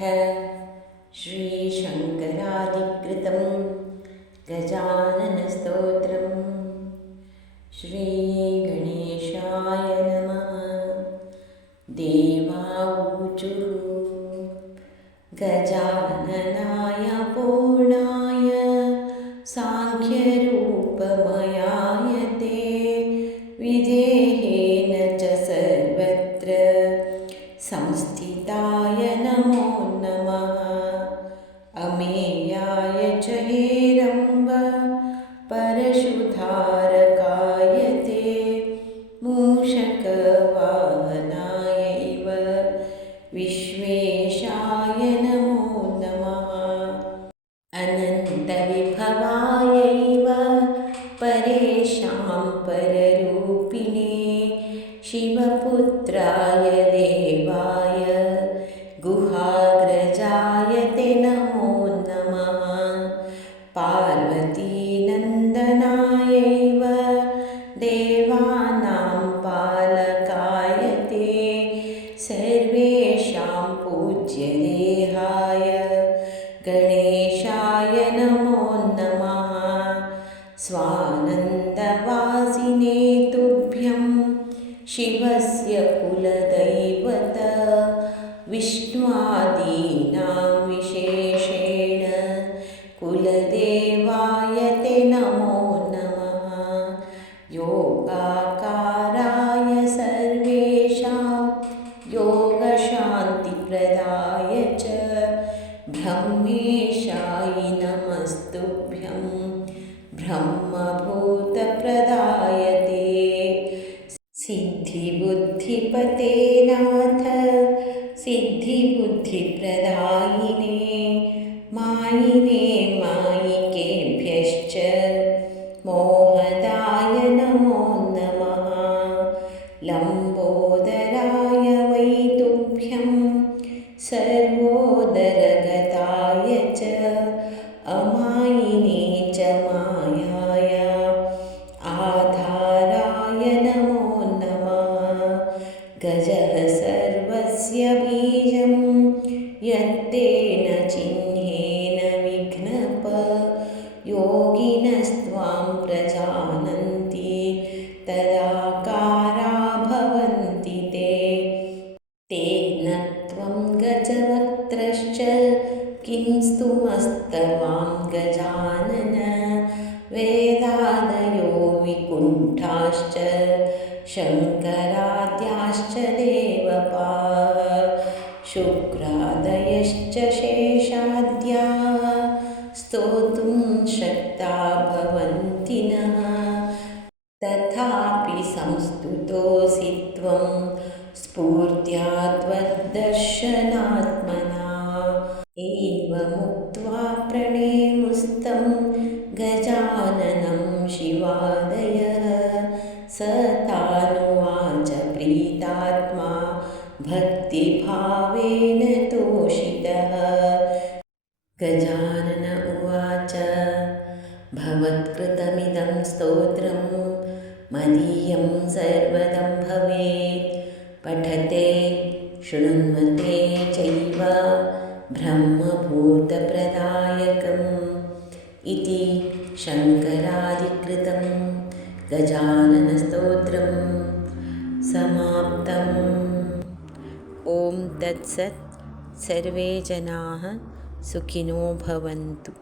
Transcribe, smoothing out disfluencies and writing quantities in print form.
श्रीशङ्करादिकृतं गजाननस्तोत्रम्। श्रीगणेशाय नमः। देवावूचुः गजाननाय पूर्णाय साङ्ख्यरूपमयाय ते विधेहेन च सर्वत्र संस्थिताय नमो नमः। अमेयाय च हेरम्ब परशुधारकाय ते मूषकवाहनायैव विश्वेशाय नमो नमः। अनन्तविभवायैव परेशां पररूपिणे शिवपुत्राय देवाय गुहाग्रजाय ते नमो नमः। पार्वतीनन्दनायैव देवानां पालकाय ते सर्वेषां पूज्यदेहाय गणेशाय नमो नमः। स्वानन्दवासिने तुभ्यं शिवस्य कुलदैवत विष्णुआदीनां विशेषेण कुलदेवाय ते नमो नमः। योगाकाराय सर्वेषां योगशान्तिप्रदाय च ब्रह्मेशाय नमस्तुभ्यं ब्रह्मभूतप्रदाय ते। सिद्धिबुद्धिपते नाथ सिद्धिबुद्धिप्रदायिने मायिने मायिकेभ्यश्च मोहदाय नमो नमः। लम्बोदराय वै तुभ्यं सर्वोदरगताय च अमायिने च मायाय आधाराय नमो नमः। गजः सर्वस्य बीजं यत्तेन चिह्नेन विघ्नप योगिनस्त्वां प्रजानन्ति तदाकारा भवन्ति ते। तेन त्वं गजवक्त्रश्च किं स्तुमस्तवां गजानन। वेदादयो विकुण्ठाश्च शङ्कराद्याश्च देवपाः शुक्रादयश्च शेषाद्याः स्तोतुं शक्ता भवन्ति नः। तथापि संस्तुतोऽसि त्वं स्फूर्त्या त्वद्दर्शनात्मना। एवमुक्त्वा प्रणेमुस्तं गजाननं शिवादयः स तानुवाच प्रीतात्मा भक्तिभावेन तोषितः। गजानन उवाच भवत्कृतमिदं स्तोत्रं मदीयं सर्वदं भवेत्। पठते शृण्वते चैव ब्रह्मभूतप्रदायकम् इति शङ्करादिकृतं गजाननस्तोत्रं समाप्तम्। ॐ तत्सत्। सर्वे जनाः सुखिनो भवन्तु।